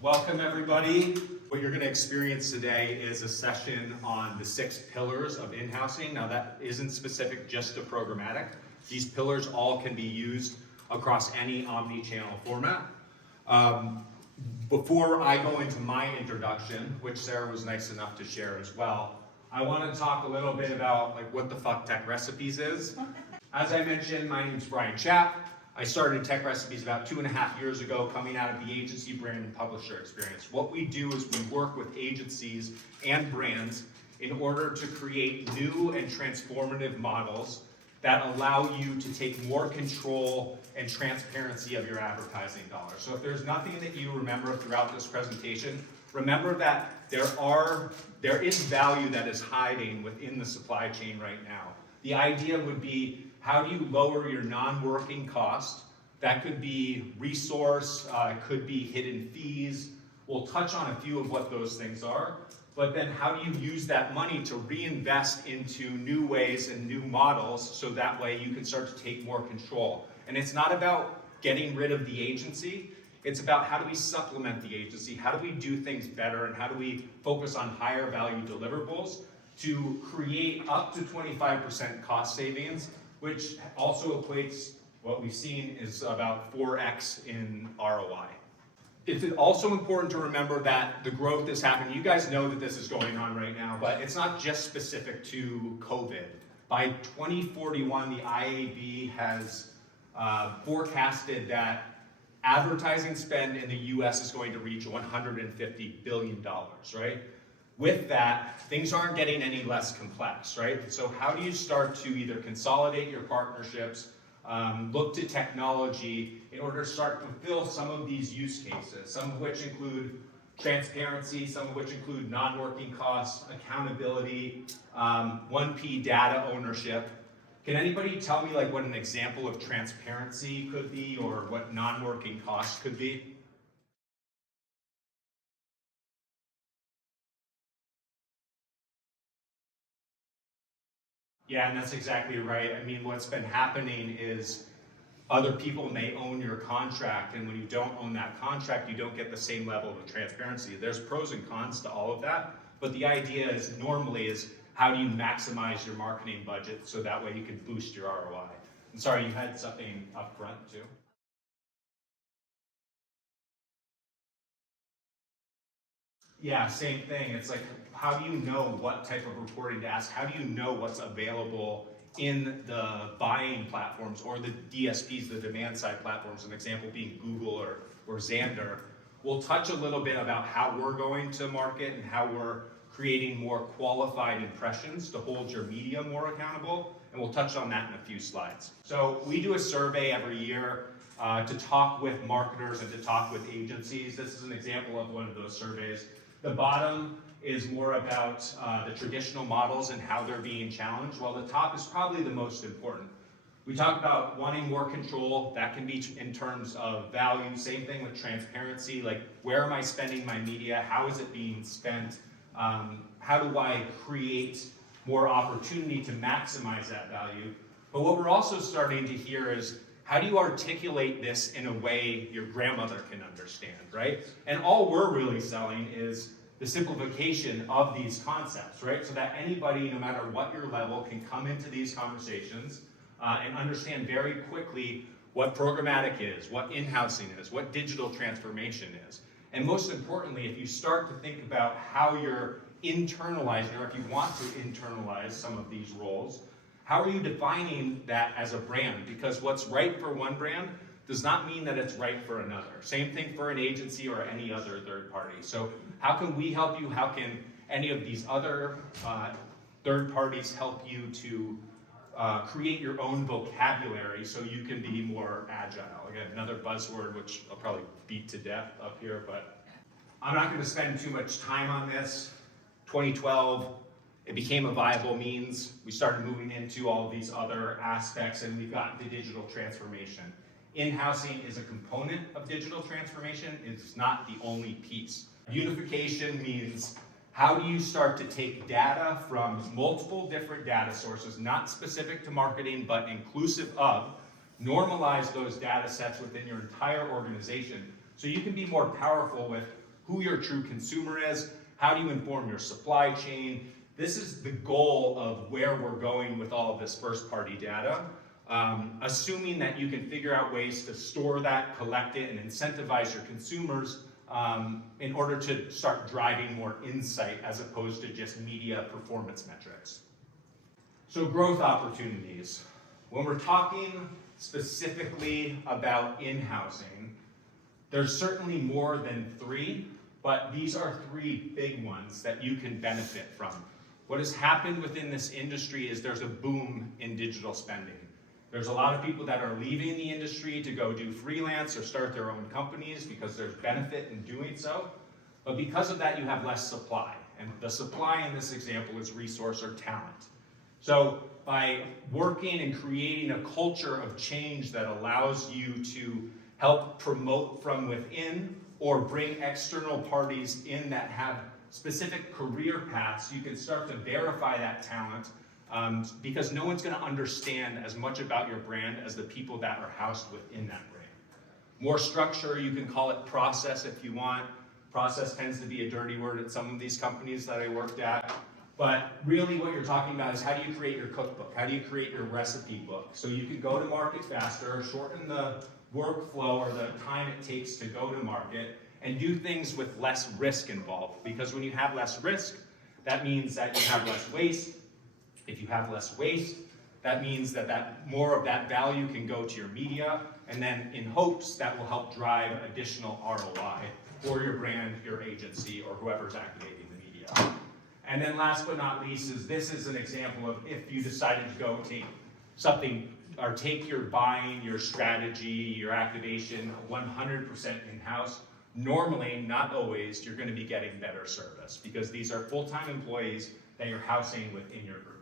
Welcome everybody. What you're going to experience today is a session on the 6 pillars of in-housing. Now that isn't specific just to programmatic. These pillars all can be used across any omni-channel format. Before I go into my introduction, which Sarah was nice enough to share as well, I want to talk a little bit about what the fuck Tech Recipes is. As I mentioned, my name's Chap. I started Tech Recipes about 2.5 years ago, coming out of the agency, brand, and publisher experience. What we do is we work with agencies and brands in order to create new and transformative models that allow you to take more control and transparency of your advertising dollars. So if there's nothing that you remember throughout this presentation, remember that there is value that is hiding within the supply chain right now. The idea would be, how do you lower your non-working cost? That could be resource, it could be hidden fees. We'll touch on a few of what those things are, but then how do you use that money to reinvest into new ways and new models so that way you can start to take more control. And it's not about getting rid of the agency, it's about how do we supplement the agency, how do we do things better, and how do we focus on higher value deliverables to create up to 25% cost savings, which also equates, what we've seen is about 4x in ROI. It's also important to remember that the growth is happening. You guys know that this is going on right now, but it's not just specific to COVID. By 2041, the IAB has forecasted that advertising spend in the US is going to reach $150 billion, right? With that, things aren't getting any less complex, right? So how do you start to either consolidate your partnerships, look to technology in order to start to fulfill some of these use cases, some of which include transparency, some of which include non-working costs, accountability, 1P data ownership. Can anybody tell me what an example of transparency could be or what non-working costs could be? Yeah, and that's exactly right. I mean, what's been happening is other people may own your contract, and when you don't own that contract, you don't get the same level of transparency. There's pros and cons to all of that, but the idea is how do you maximize your marketing budget so that way you can boost your ROI. And sorry, you had something up front too. Yeah, same thing. It's how do you know what type of reporting to ask? How do you know what's available in the buying platforms or the DSPs, the demand side platforms, an example being Google or Xandr. We'll touch a little bit about how we're going to market and how we're creating more qualified impressions to hold your media more accountable, and we'll touch on that in a few slides. So we do a survey every year to talk with marketers and to talk with agencies. This is an example of one of those surveys. The bottom is more about the traditional models and how they're being challenged, while the top is probably the most important. We talk about wanting more control. That can be in terms of value. Same thing with transparency, where am I spending my media? How is it being spent? How do I create more opportunity to maximize that value? But what we're also starting to hear is, how do you articulate this in a way your grandmother can understand, right? And all we're really selling is the simplification of these concepts, right? So that anybody, no matter what your level, can come into these conversations and understand very quickly what programmatic is, what in-housing is, what digital transformation is. And most importantly, if you start to think about how you're internalizing, or if you want to internalize some of these roles, how are you defining that as a brand? Because what's right for one brand does not mean that it's right for another. Same thing for an agency or any other third party. So how can we help you? How can any of these other third parties help you to create your own vocabulary so you can be more agile? Again, another buzzword which I'll probably beat to death up here, but I'm not going to spend too much time on this. 2012, it became a viable means. We started moving into all of these other aspects, and we've gotten to digital transformation. In-housing is a component of digital transformation. It's not the only piece. Unification means how do you start to take data from multiple different data sources, not specific to marketing, but inclusive of, normalize those data sets within your entire organization so you can be more powerful with who your true consumer is, how do you inform your supply chain. This is the goal of where we're going with all of this first-party data, assuming that you can figure out ways to store that, collect it, and incentivize your consumers in order to start driving more insight as opposed to just media performance metrics. So growth opportunities. When we're talking specifically about in-housing, there's certainly more than 3, but these are 3 big ones that you can benefit from. What has happened within this industry is there's a boom in digital spending. There's a lot of people that are leaving the industry to go do freelance or start their own companies because there's benefit in doing so. But because of that, you have less supply. And the supply in this example is resource or talent. So by working and creating a culture of change that allows you to help promote from within or bring external parties in that have specific career paths, you can start to verify that talent because no one's going to understand as much about your brand as the people that are housed within that brand. More structure, you can call it process if you want. Process tends to be a dirty word at some of these companies that I worked at. But really what you're talking about is how do you create your cookbook? How do you create your recipe book? So you can go to market faster, shorten the workflow or the time it takes to go to market, and do things with less risk involved. Because when you have less risk, that means that you have less waste. If you have less waste, that means that more of that value can go to your media, and then in hopes that will help drive additional ROI for your brand, your agency, or whoever's activating the media. And then last but not least this is an example of if you decided to go take something or take your buying, your strategy, your activation 100% in-house. Normally, not always, you're going to be getting better service because these are full-time employees that you're housing within your group.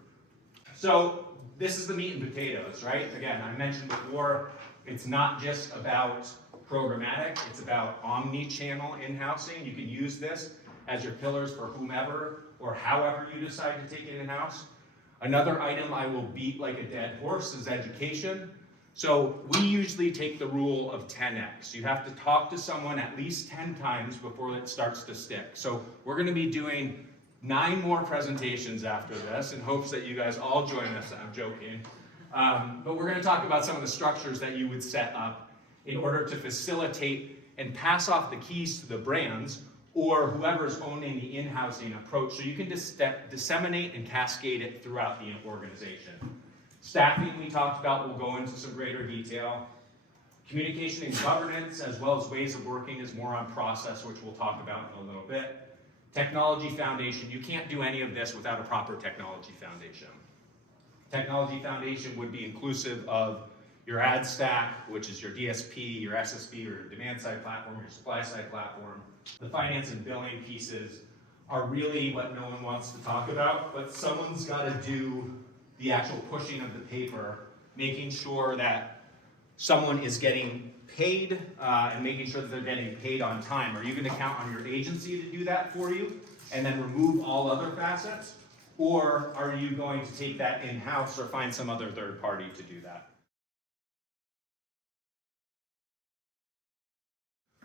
So this is the meat and potatoes, right? Again, I mentioned before, it's not just about programmatic, it's about omni-channel in-housing. You can use this as your pillars for whomever or however you decide to take it in-house. Another item I will beat like a dead horse is education. So we usually take the rule of 10x. You have to talk to someone at least 10 times before it starts to stick. So we're going to be doing 9 more presentations after this in hopes that you guys all join us. I'm joking. But we're going to talk about some of the structures that you would set up in order to facilitate and pass off the keys to the brands or whoever's owning the in-housing approach so you can disseminate and cascade it throughout the organization. Staffing we talked about, we'll go into some greater detail. Communication and governance, as well as ways of working, is more on process, which we'll talk about in a little bit. Technology foundation, you can't do any of this without a proper technology foundation. Technology foundation would be inclusive of your ad stack, which is your DSP, your SSP, or your demand side platform, your supply side platform. The finance and billing pieces are really what no one wants to talk about, but someone's got to do the actual pushing of the paper, making sure that someone is getting paid and making sure that they're getting paid on time. Are you going to count on your agency to do that for you and then remove all other facets? Or are you going to take that in-house or find some other third party to do that?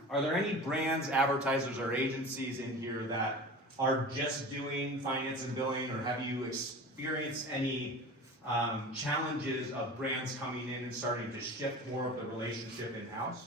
Are there any brands, advertisers, or agencies in here that are just doing finance and billing, or have you experienced any challenges of brands coming in and starting to shift more of the relationship in-house?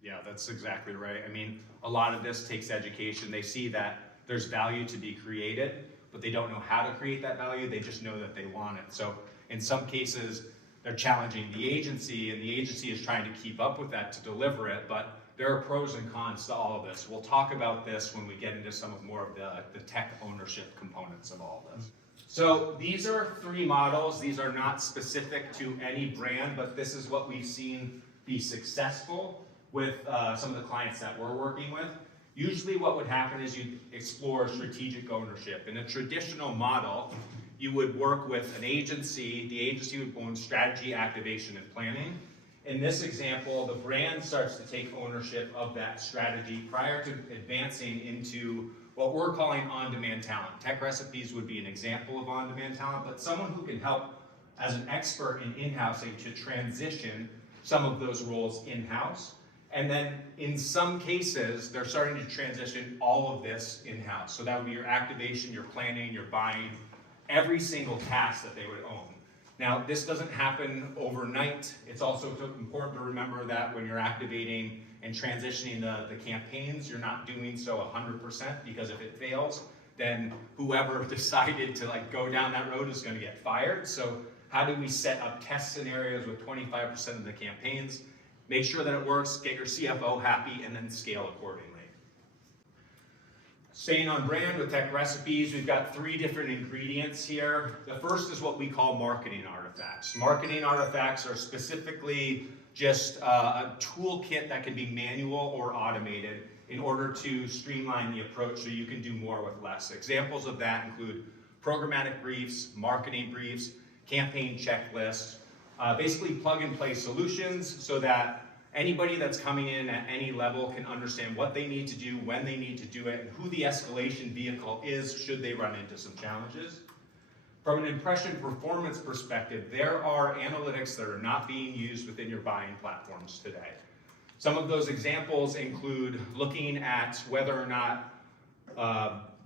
Yeah, that's exactly right. I mean, a lot of this takes education. They see that there's value to be created, but they don't know how to create that value. They just know that they want it. So in some cases, they're challenging the agency, and the agency is trying to keep up with that to deliver it, but there are pros and cons to all of this. We'll talk about this when we get into some of more of the tech ownership components of all of this. So these are 3 models. These are not specific to any brand, but this is what we've seen be successful with some of the clients that we're working with. Usually what would happen is you explore strategic ownership. In a traditional model, you would work with an agency. The agency would own strategy, activation, and planning. In this example, the brand starts to take ownership of that strategy prior to advancing into what we're calling on-demand talent. Tech recipes would be an example of on-demand talent, but someone who can help as an expert in in-housing to transition some of those roles in-house. And then in some cases, they're starting to transition all of this in-house. So that would be your activation, your planning, your buying, every single task that they would own. Now, this doesn't happen overnight. It's also important to remember that when you're activating and transitioning the campaigns, you're not doing so 100%, because if it fails, then whoever decided to go down that road is going to get fired. So how do we set up test scenarios with 25% of the campaigns, make sure that it works, get your CFO happy, and then scale accordingly. Staying on brand with tech recipes, we've got 3 different ingredients here. The first is what we call marketing artifacts. Marketing artifacts are specifically just a toolkit that can be manual or automated in order to streamline the approach so you can do more with less. Examples of that include programmatic briefs, marketing briefs, campaign checklists, basically plug and play solutions so that anybody that's coming in at any level can understand what they need to do, when they need to do it, and who the escalation vehicle is should they run into some challenges. From an impression performance perspective, there are analytics that are not being used within your buying platforms today. Some of those examples include looking at whether or not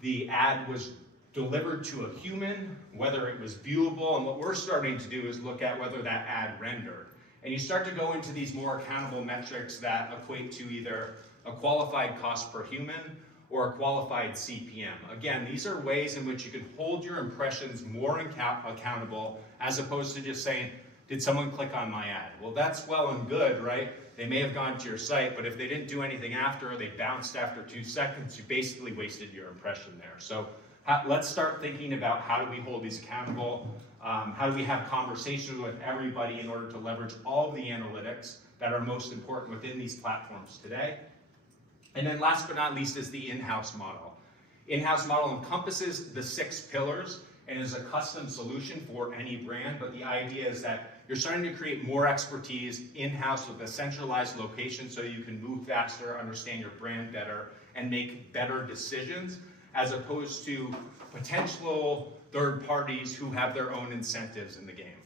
the ad was delivered to a human, whether it was viewable, and what we're starting to do is look at whether that ad rendered. And you start to go into these more accountable metrics that equate to either a qualified cost per human or a qualified CPM. Again, these are ways in which you can hold your impressions more accountable, as opposed to just saying, did someone click on my ad? Well, that's well and good, right? They may have gone to your site, but if they didn't do anything after, they bounced after 2 seconds, you basically wasted your impression there. So let's start thinking about how do we hold these accountable. How do we have conversations with everybody in order to leverage all of the analytics that are most important within these platforms today? And then last but not least is the in-house model. In-house model encompasses the 6 pillars and is a custom solution for any brand, but the idea is that you're starting to create more expertise in-house with a centralized location so you can move faster, understand your brand better, and make better decisions, as opposed to potential third parties who have their own incentives in the game.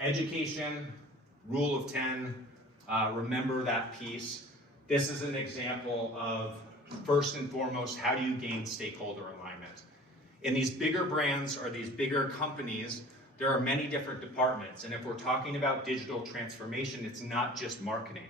Education, rule of 10, remember that piece. This is an example of, first and foremost, how do you gain stakeholder alignment? In these bigger brands or these bigger companies, there are many different departments. And if we're talking about digital transformation, it's not just marketing.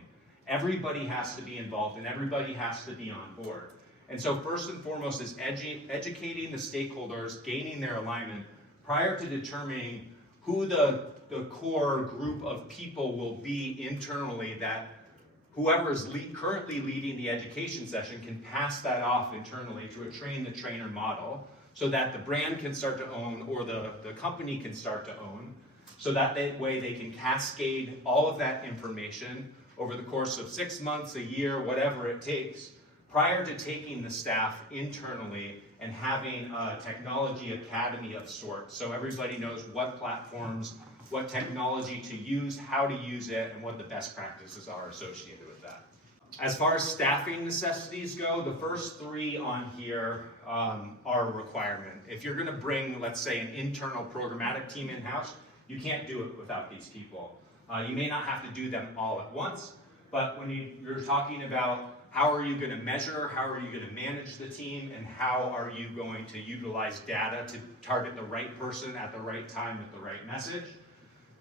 Everybody has to be involved and everybody has to be on board. And so first and foremost is educating the stakeholders, gaining their alignment prior to determining who the core group of people will be internally, that whoever is currently leading the education session can pass that off internally to a train-the-trainer model so that the brand can start to own, or the company can start to own, so that way they can cascade all of that information over the course of 6 months, a year, whatever it takes, prior to taking the staff internally and having a technology academy of sorts, so everybody knows what platforms, what technology to use, how to use it, and what the best practices are associated with that. As far as staffing necessities go, the first 3 on here are a requirement. If you're going to bring, let's say, an internal programmatic team in-house, you can't do it without these people. You may not have to do them all at once, but when you're talking about how are you going to measure, how are you going to manage the team, and how are you going to utilize data to target the right person at the right time with the right message,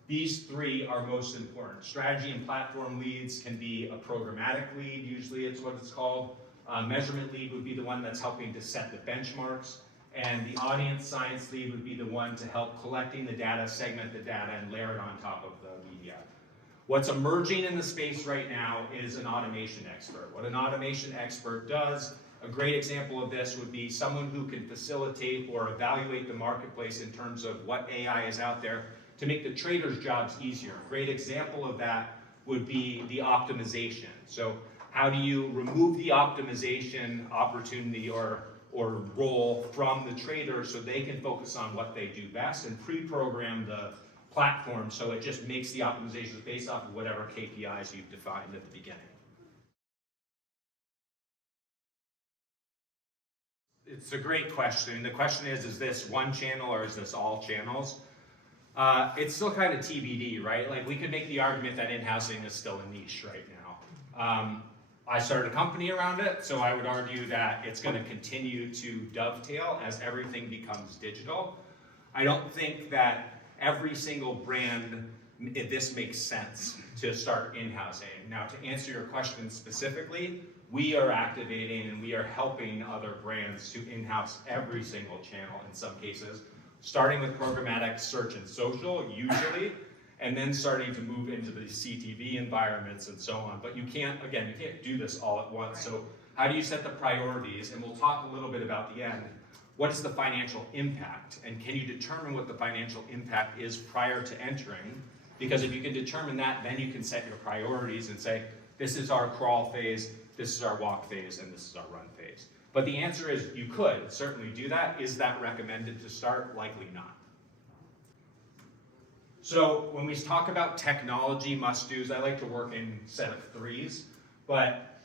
these 3 are most important. Strategy and platform leads can be a programmatic lead, usually it's what it's called. Measurement lead would be the one that's helping to set the benchmarks, and the audience science lead would be the one to help collecting the data, segment the data, and layer it on top of the media. What's emerging in the space right now is an automation expert. What an automation expert does, a great example of this would be someone who can facilitate or evaluate the marketplace in terms of what AI is out there to make the traders' jobs easier. A great example of that would be the optimization. So how do you remove the optimization opportunity or role from the trader so they can focus on what they do best and pre-program the platform, so it just makes the optimizations based off of whatever KPIs you've defined at the beginning. It's a great question. The question is this one channel or is this all channels? It's still kind of TBD, right? Like we could make the argument that in-housing is still a niche right now. I started a company around it, so I would argue that it's going to continue to dovetail as everything becomes digital. I don't think that every single brand, this makes sense to start in-housing. Now, to answer your question specifically, we are activating and we are helping other brands to in-house every single channel in some cases, starting with programmatic search and social usually, and then starting to move into the CTV environments and so on. But you can't do this all at once. So how do you set the priorities? And we'll talk a little bit about the end. What is the financial impact? And can you determine what the financial impact is prior to entering? Because if you can determine that, then you can set your priorities and say, this is our crawl phase, this is our walk phase, and this is our run phase. But the answer is you could certainly do that. Is that recommended to start? Likely not. So when we talk about technology must-dos, I like to work in set of threes, but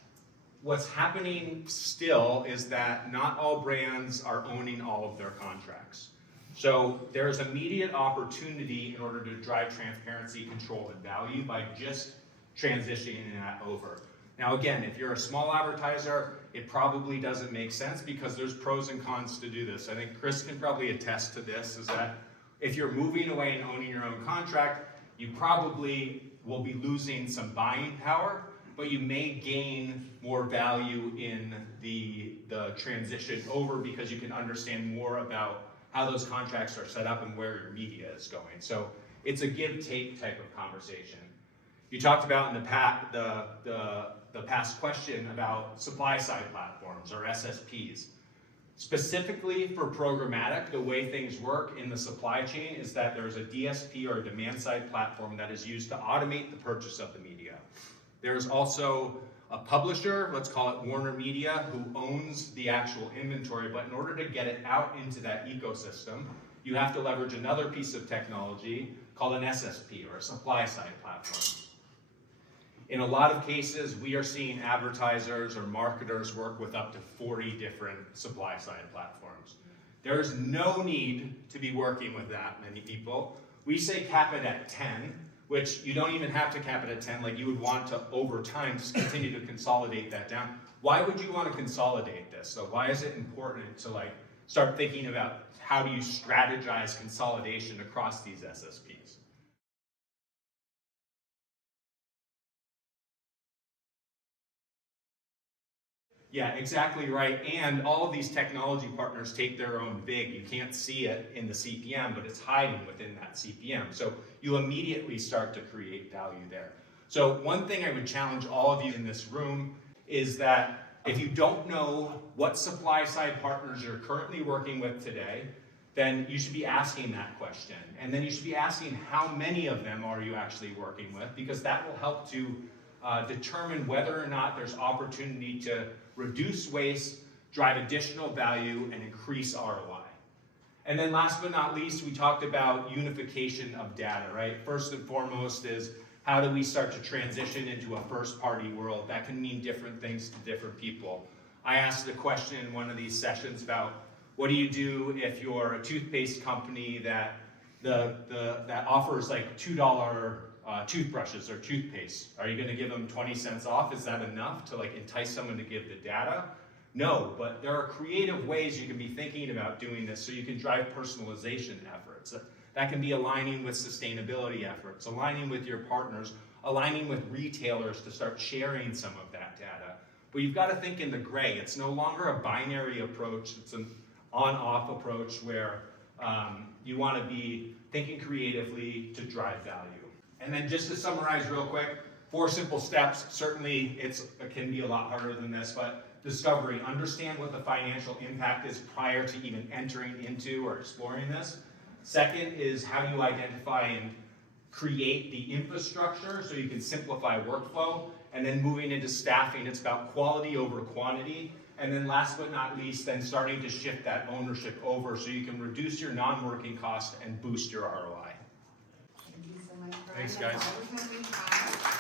what's happening still is that not all brands are owning all of their contracts. So there's immediate opportunity in order to drive transparency, control, and value by just transitioning that over. Now again, if you're a small advertiser, it probably doesn't make sense because there's pros and cons to do this. I think Chris can probably attest to this, is that if you're moving away and owning your own contract, you probably will be losing some buying power, but you may gain more value in the transition over because you can understand more about how those contracts are set up and where your media is going. So it's a give-take type of conversation. You talked about in the past question about supply-side platforms or SSPs. Specifically for programmatic, the way things work in the supply chain is that there's a DSP or a demand-side platform that is used to automate the purchase of the media. There's also a publisher, let's call it Warner Media, who owns the actual inventory, but in order to get it out into that ecosystem, you have to leverage another piece of technology called an SSP or a supply-side platform. In a lot of cases, we are seeing advertisers or marketers work with up to 40 different supply-side platforms. There's no need to be working with that many people. We say cap it at 10, which you don't even have to cap it at 10, like you would want to, over time, just continue to consolidate that down. Why would you want to consolidate this? So why is it important to start thinking about how do you strategize consolidation across these SSPs? Yeah, exactly right. And all of these technology partners take their own vig. You can't see it in the CPM, but it's hiding within that CPM. So you immediately start to create value there. So one thing I would challenge all of you in this room is that if you don't know what supply side partners you're currently working with today, then you should be asking that question. And then you should be asking how many of them are you actually working with, because that will help to determine whether or not there's opportunity to reduce waste, drive additional value, and increase ROI. And then last but not least, we talked about unification of data, right? First and foremost is how do we start to transition into a first-party world? That can mean different things to different people. I asked a question in one of these sessions about what do you do if you're a toothpaste company that offers like $2 toothbrushes or toothpaste? Are you going to give them 20 cents off? Is that enough to entice someone to give the data? No, but there are creative ways you can be thinking about doing this so you can drive personalization efforts. That can be aligning with sustainability efforts, aligning with your partners, aligning with retailers to start sharing some of that data. But you've got to think in the gray. It's no longer a binary approach. It's an on-off approach where you want to be thinking creatively to drive value. And then just to summarize real quick, 4 simple steps. Certainly it can be a lot harder than this, but discovery, understand what the financial impact is prior to even entering into or exploring this. Second is how you identify and create the infrastructure so you can simplify workflow. And then moving into staffing, it's about quality over quantity. And then last but not least, then starting to shift that ownership over so you can reduce your non-working cost and boost your ROI. Thanks, guys.